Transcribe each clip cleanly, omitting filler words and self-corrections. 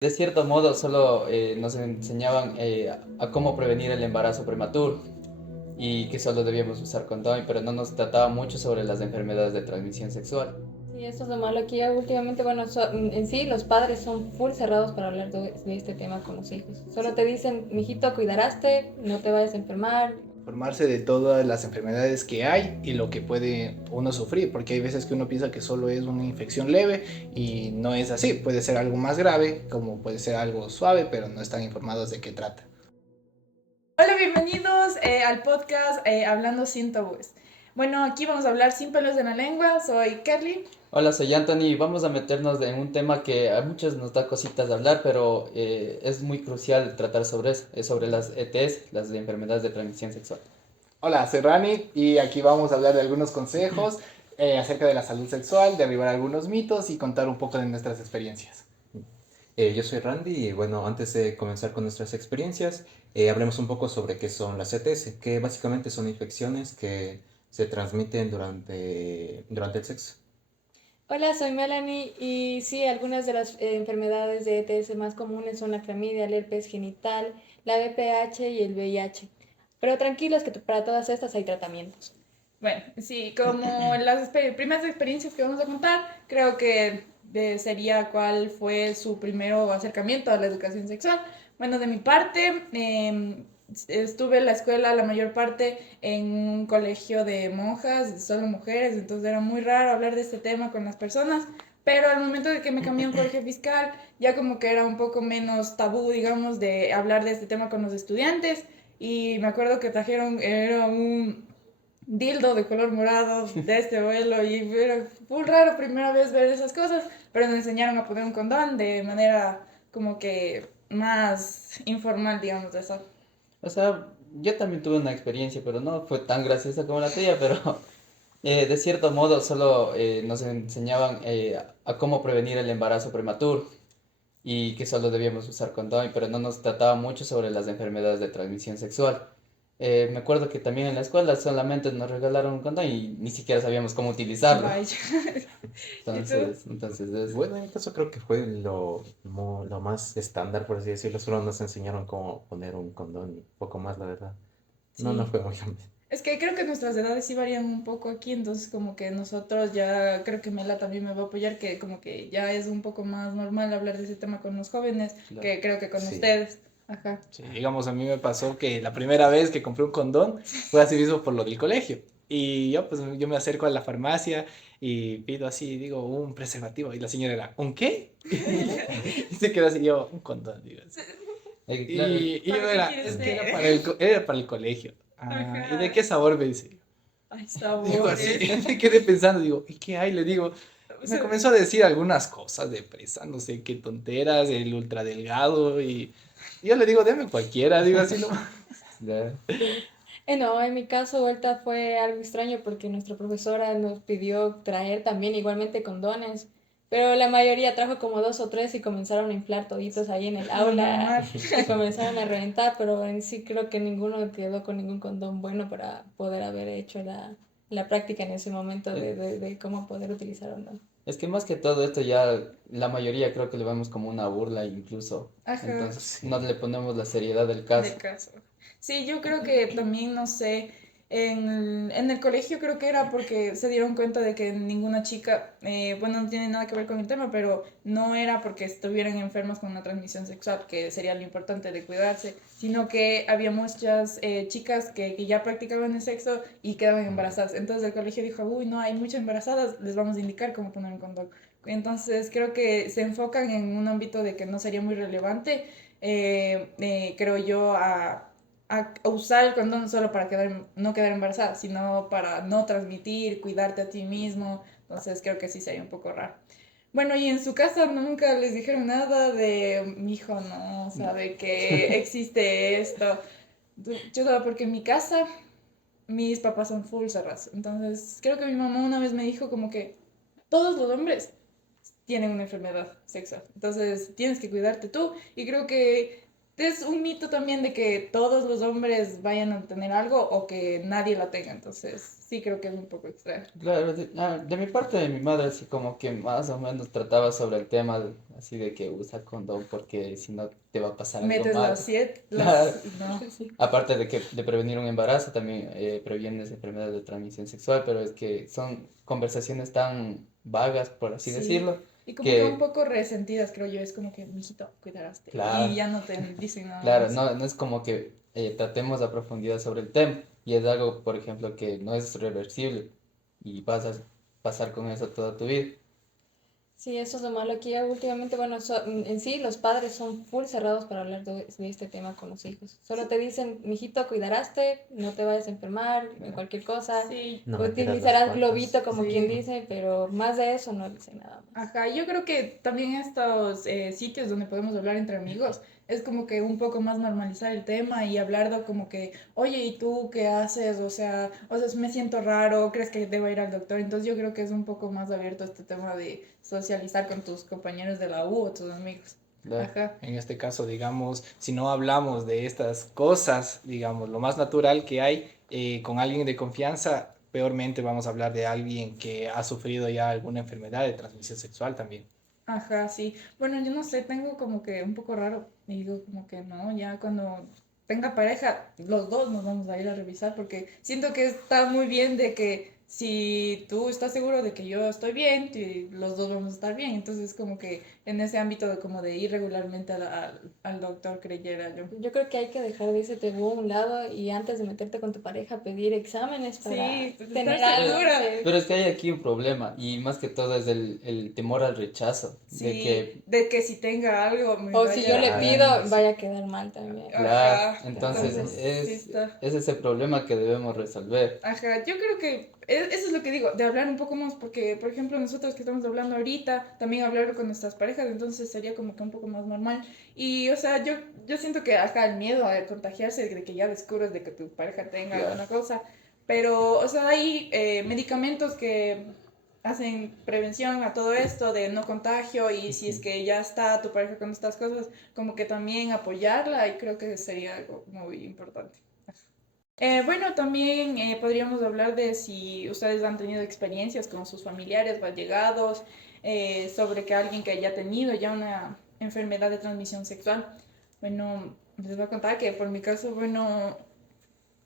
De cierto modo, solo nos enseñaban a cómo prevenir el embarazo prematuro y que solo debíamos usar condón, pero no nos trataba mucho sobre las enfermedades de transmisión sexual. Sí, esto es lo malo aquí últimamente, bueno, en sí los padres son full cerrados para hablar de este tema con los hijos. Solo te dicen, mijito, cuidaraste, no te vayas a enfermar. Informarse de todas las enfermedades que hay y lo que puede uno sufrir, porque hay veces que uno piensa que solo es una infección leve y no es así, puede ser algo más grave, como puede ser algo suave, pero no están informados de qué trata. Hola, bienvenidos al podcast Hablando sin tabúes. Bueno, aquí vamos a hablar sin pelos en la lengua. Soy Kerly. Hola, soy Anthony y vamos a meternos en un tema que a muchos nos da cositas de hablar, pero es muy crucial tratar sobre eso, es sobre las ETS, las enfermedades de transmisión sexual. Hola, soy Rani y aquí vamos a hablar de algunos consejos acerca de la salud sexual, derribar algunos mitos y contar un poco de nuestras experiencias. Yo soy Randy y bueno, antes de comenzar con nuestras experiencias, hablemos un poco sobre qué son las ETS, que básicamente son infecciones que se transmiten durante el sexo. Hola, soy Melanie y sí, algunas de las enfermedades de ETS más comunes son la clamidia, el herpes genital, la VPH y el VIH. Pero tranquilos que para todas estas hay tratamientos. Bueno, sí, como las primeras experiencias que vamos a contar, creo que sería cuál fue su primero acercamiento a la educación sexual. Bueno, de mi parte, estuve en la escuela la mayor parte en un colegio de monjas, de solo mujeres, entonces era muy raro hablar de este tema con las personas. Pero al momento de que me cambié a un colegio fiscal, ya como que era un poco menos tabú, digamos, de hablar de este tema con los estudiantes. Y me acuerdo que trajeron, era un dildo de color morado de este vuelo y era muy raro primera vez ver esas cosas, pero nos enseñaron a poner un condón de manera como que más informal, digamos, de eso. O sea, yo también tuve una experiencia, pero no fue tan graciosa como la tuya, pero de cierto modo solo nos enseñaban a cómo prevenir el embarazo prematuro y que solo debíamos usar condón, pero no nos trataba mucho sobre las enfermedades de transmisión sexual. Me acuerdo que también en la escuela solamente nos regalaron un condón y ni siquiera sabíamos cómo utilizarlo. Vaya. ¿Y tú? Entonces es... Bueno, en mi caso creo que fue lo más estándar, por así decirlo. Solo nos enseñaron cómo poner un condón y poco más, la verdad. No Sí. fue muy grande. Es que creo que nuestras edades sí varían un poco aquí, entonces como que nosotros ya, creo que Mela también me va a apoyar, que como que ya es un poco más normal hablar de ese tema con los jóvenes, Claro. que creo que con Sí. ustedes. Ajá. Sí, digamos, a mí me pasó que la primera vez que compré un condón fue así mismo por lo del colegio. Y yo, pues, yo me acerco a la farmacia y pido así, digo, un preservativo. Y la señora era, ¿un qué? Y se quedó así, yo, un condón, digo así. Claro, Y yo ¿Para qué era, quieres es que era ver? era para el colegio. Ah, ¿y de Ajá. qué sabor me dice? Ay, Digo así, sabores. me quedé pensando, digo, ¿y qué hay? Le digo, O me sea, comenzó a decir algunas cosas de presa, no sé qué tonteras, el ultra delgado y yo le digo, deme cualquiera, digo así, no. ya. No, en mi caso vuelta fue algo extraño porque nuestra profesora nos pidió traer también igualmente condones, pero la mayoría trajo como dos o tres y comenzaron a inflar toditos ahí en el lo aula normal. y comenzaron a reventar, pero en sí creo que ninguno quedó con ningún condón bueno para poder haber hecho la práctica en ese momento Eh, de cómo poder utilizar o no. Es que más que todo esto ya la mayoría creo que lo vemos como una burla incluso. Ajá, Entonces no Sí. le ponemos la seriedad del del caso. caso. Sí, yo creo que también, no sé, en el colegio creo que era porque se dieron cuenta de que ninguna chica, bueno, no tiene nada que ver con el tema, pero no era porque estuvieran enfermas con una transmisión sexual, que sería lo importante de cuidarse, sino que había muchas chicas que ya practicaban el sexo y quedaban embarazadas. Entonces el colegio dijo, uy, no, hay muchas embarazadas, les vamos a indicar cómo poner un condón. Entonces creo que se enfocan en un ámbito de que no sería muy relevante, creo yo, a usar el condón solo para no quedar embarazada, sino para no transmitir, cuidarte a ti mismo. Entonces creo que sí sería un poco raro. Bueno, y en su casa nunca les dijeron nada de mi hijo, no, o sea, de que existe esto. Yo solo porque en mi casa mis papás son full cerrados. Entonces creo que mi mamá una vez me dijo como que todos los hombres tienen una enfermedad sexual. Entonces tienes que cuidarte tú. Y creo que es un mito también de que todos los hombres vayan a tener algo o que nadie lo tenga, entonces sí creo que es un poco extraño. Claro, de mi parte, de mi madre, así como que más o menos trataba sobre el tema, así de que usa condón porque si no te va a pasar algo Metes mal. las 7, Claro. no. Sí. Aparte de que de prevenir un embarazo, también previenes enfermedades de transmisión sexual, pero es que son conversaciones tan vagas, por así Sí. decirlo, Y como que un que, poco resentidas, creo yo, es como que, mijito, cuidarás. Y claro, ya no te dicen nada claro, más. no es como que tratemos a profundidad sobre el tema, y es algo, por ejemplo, que no es reversible, y vas a pasar con eso toda tu vida. Sí, eso es lo malo aquí. Últimamente, bueno, en sí los padres son full cerrados para hablar de este tema con los hijos. Solo te dicen, mijito, cuidaraste, no te vayas a enfermar, cualquier cosa, Sí, No meterás las utilizarás patas. globito como quien sí. dice, pero más de eso no dicen nada más. Ajá, yo creo que también estos sitios donde podemos hablar entre amigos es como que un poco más normalizar el tema y hablar de como que, oye, ¿y tú qué haces? O sea, me siento raro, ¿crees que debo ir al doctor? Entonces yo creo que es un poco más abierto este tema de socializar con tus compañeros de la U o tus amigos. Claro. Ajá. En este caso, digamos, si no hablamos de estas cosas, digamos, lo más natural que hay con alguien de confianza, peormente vamos a hablar de alguien que ha sufrido ya alguna enfermedad de transmisión sexual también. Ajá, sí. Bueno, yo no sé, tengo como que un poco raro. Y digo como que no, ya cuando tenga pareja, los dos nos vamos a ir a revisar porque siento que está muy bien de que si tú estás seguro de que yo estoy bien, los dos vamos a estar bien. Entonces como que en ese ámbito de como de ir regularmente al doctor creyera yo. Yo creo que hay que dejar de ese tabú a un lado y antes de meterte con tu pareja pedir exámenes para Sí, pues estar tener algo. segura. Pero es que hay aquí un problema, y más que todo es el temor al rechazo, de Sí, que, de que si tenga algo me O si yo le vaya. pido, claro, vaya a quedar mal también. claro, Ajá, entonces Claro. entonces sí está. es ese problema que debemos resolver. Ajá, yo creo que eso es lo que digo, de hablar un poco más, porque, por ejemplo, nosotros que estamos hablando ahorita, también hablarlo con nuestras parejas, entonces sería como que un poco más normal. Y, o sea, yo siento que acá el miedo a contagiarse, de que ya descubres de que tu pareja tenga Claro. alguna cosa, pero, o sea, hay medicamentos que hacen prevención a todo esto de no contagio y si es Ujú. que ya está tu pareja con estas cosas, como que también apoyarla y creo que sería algo muy importante. Bueno, también podríamos hablar de si ustedes han tenido experiencias con sus familiares o allegados, sobre que alguien que haya tenido ya una enfermedad de transmisión sexual. Bueno, les voy a contar que por mi caso, bueno,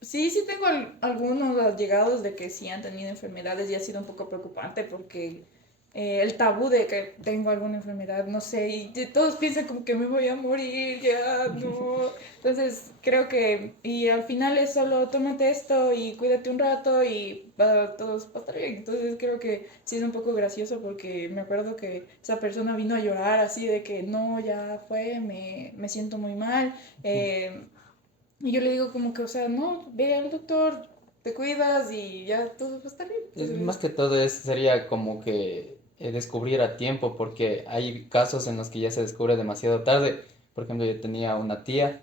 sí tengo algunos allegados de que sí han tenido enfermedades y ha sido un poco preocupante porque el tabú de que tengo alguna enfermedad, no sé, todos piensan como que me voy a morir, ya, no. Entonces creo que, y al final es solo tómate esto y cuídate un rato y todo va a estar bien. Entonces creo que sí es un poco gracioso porque me acuerdo que esa persona vino a llorar así de que no, ya fue, me siento muy mal. eh, y yo le digo como que, o sea, no, ve al doctor, te cuidas y ya todo va a estar bien. Es más Entonces, que todo sería como que descubrir a tiempo, porque hay casos en los que ya se descubre demasiado tarde. Por ejemplo, yo tenía una tía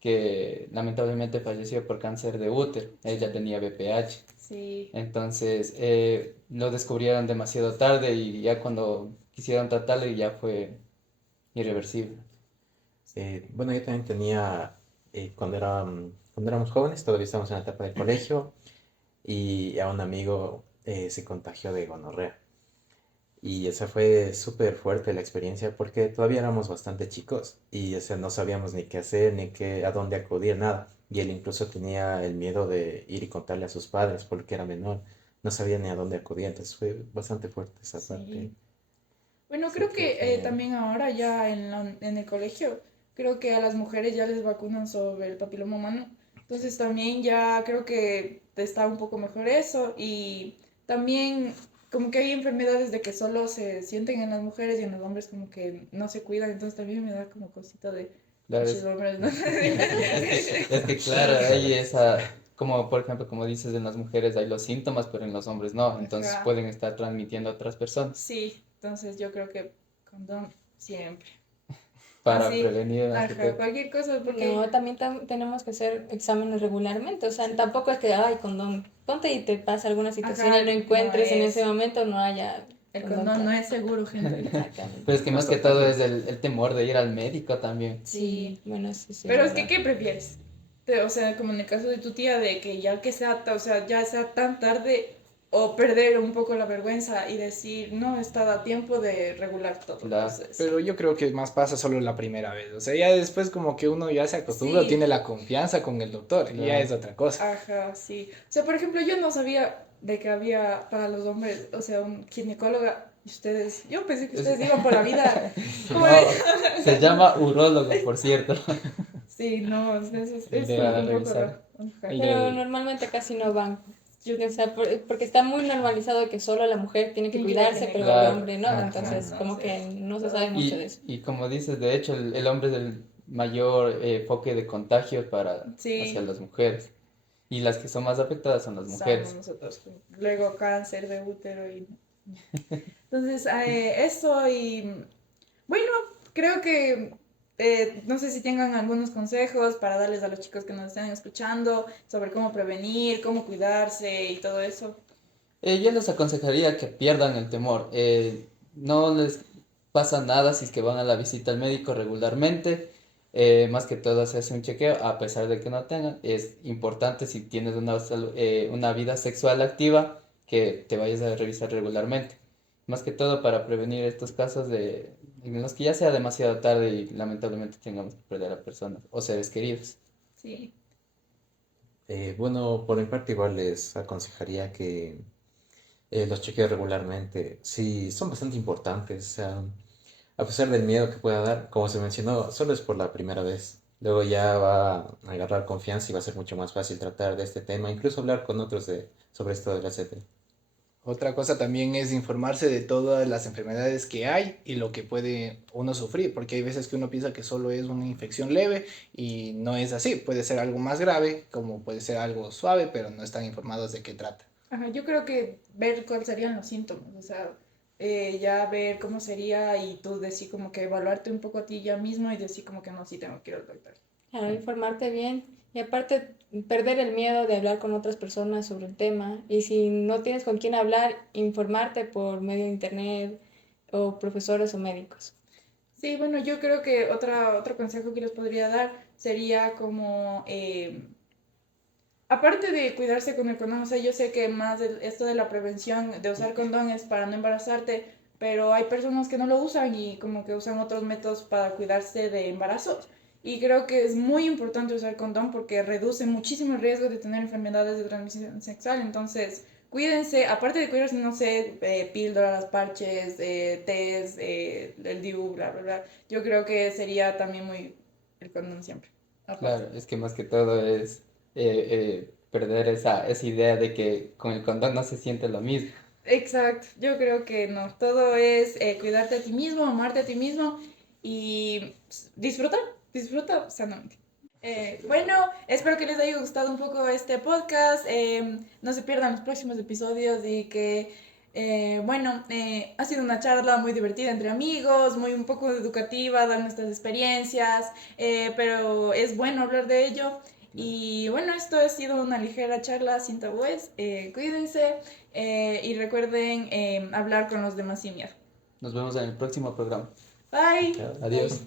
que lamentablemente falleció por cáncer de útero. Ella tenía BPH. sí. Entonces, lo descubrieron demasiado tarde y ya cuando quisieron tratarlo ya fue irreversible. Bueno, yo también tenía, cuando éramos jóvenes, todavía estábamos en la etapa del colegio, y a un amigo se contagió de gonorrea. Y esa fue súper fuerte la experiencia porque todavía éramos bastante chicos y o sea, no sabíamos ni qué hacer, ni qué, a dónde acudir, nada. Y él incluso tenía el miedo de ir y contarle a sus padres porque era menor. No sabía ni a dónde acudir, entonces fue bastante fuerte esa parte. Sí. Bueno, Sí, creo creo que que también ahora ya en el colegio, creo que a las mujeres ya les vacunan sobre el papiloma humano. Entonces también ya creo que está un poco mejor eso. Y también como que hay enfermedades de que solo se sienten en las mujeres y en los hombres como que no se cuidan. Entonces también me da como cosita de Claro, pinches hombres, ¿no? es que claro, hay esa, como por ejemplo, como dices, en las mujeres hay los síntomas, pero en los hombres no, entonces Ajá. pueden estar transmitiendo a otras personas Sí, entonces yo creo que condón siempre. para Así, prevenir más que ajá, todo. cualquier cosa, porque No, también tenemos que hacer exámenes regularmente. O sea, tampoco es que, ay, condón, ponte y te pasa alguna situación y ajá, no no encuentres en ese es. momento, no haya El condón no es seguro, gente. Exactamente. Pero es que más que todo es el temor de ir al médico también. Sí, bueno, sí. Pero es verdad. que, ¿qué prefieres? O sea, como en el caso de tu tía, de que ya que sea, o sea, ya sea tan tarde, o perder un poco la vergüenza y decir, no, está a tiempo de regular todo. Claro. Entonces, Pero yo creo que más pasa solo la primera vez. O sea, ya después como que uno ya se acostumbra, Sí. tiene la confianza con el doctor y ya Claro. es otra cosa. ajá, sí. O sea, por ejemplo, yo no sabía de que había para los hombres, o sea, un ginecóloga. Y ustedes, yo pensé que ustedes iban por la vida. Como No, se llama urólogo, por cierto. Sí, no, es El de como un poco revisar. raro. Ajá. El Pero de- normalmente casi no van. O sea, porque está muy normalizado que solo la mujer tiene que Tiene que ir al cuidarse, pero Claro. el hombre no. Ajá, Entonces, no como sé. que no se sabe mucho de eso. Y como dices, de hecho, el hombre es el mayor foque de contagio hacia Sí, las mujeres. Y las que son más afectadas son las somos mujeres. nosotros. Luego cáncer de útero y... Entonces, eso y... Bueno, creo que... no sé si tengan algunos consejos para darles a los chicos que nos están escuchando sobre cómo prevenir, cómo cuidarse y todo eso. Yo les aconsejaría que pierdan el temor. No les pasa nada si es que van a la visita al médico regularmente. Más que todo se hace un chequeo, a pesar de que no tengan. Es importante si tienes una vida sexual activa que te vayas a revisar regularmente. Más que todo para prevenir estos casos en los que ya sea demasiado tarde y lamentablemente tengamos que perder a personas o seres queridos. Sí. Bueno, por mi parte igual les aconsejaría que los chequeos regularmente sí son bastante importantes. O sea, a pesar del miedo que pueda dar, como se mencionó, solo es por la primera vez. Luego ya va a agarrar confianza y va a ser mucho más fácil tratar de este tema, incluso hablar con otros sobre esto de la CP. Otra cosa también es informarse de todas las enfermedades que hay y lo que puede uno sufrir, porque hay veces que uno piensa que solo es una infección leve y no es así. Puede ser algo más grave, como puede ser algo suave, pero no están informados de qué trata. Ajá, yo creo que ver cuáles serían los síntomas, o sea, ya ver cómo sería y tú decir como que evaluarte un poco a ti ya mismo y decir como que no, sí tengo que ir al doctor. Claro, informarte bien y aparte perder el miedo de hablar con otras personas sobre el tema y si no tienes con quién hablar, informarte por medio de internet o profesores o médicos. Sí, bueno, yo creo que otro consejo que les podría dar sería como, aparte de cuidarse con el condón, o sea, yo sé que más esto de la prevención de usar condón es para no embarazarte, pero hay personas que no lo usan y como que usan otros métodos para cuidarse de embarazos. Y creo que es muy importante usar condón porque reduce muchísimo el riesgo de tener enfermedades de transmisión sexual. Entonces, cuídense, aparte de cuidarse, no sé, píldoras, parches, tés, el DIU, bla, bla, bla. Yo creo que sería también muy el condón siempre. Aparte. Claro, es que más que todo es perder esa idea de que con el condón no se siente lo mismo. Exacto, yo creo que no, todo es cuidarte a ti mismo, amarte a ti mismo y disfruta sanamente. Bueno, espero que les haya gustado un poco este podcast, no se pierdan los próximos episodios y que, bueno, ha sido una charla muy divertida entre amigos, muy un poco educativa, dar nuestras experiencias, pero es bueno hablar de ello. Y bueno, esto ha sido una ligera charla sin tabúes. Cuídense y recuerden hablar con los demás sin miedo. Nos vemos en el próximo programa. Bye. Chao. Adiós.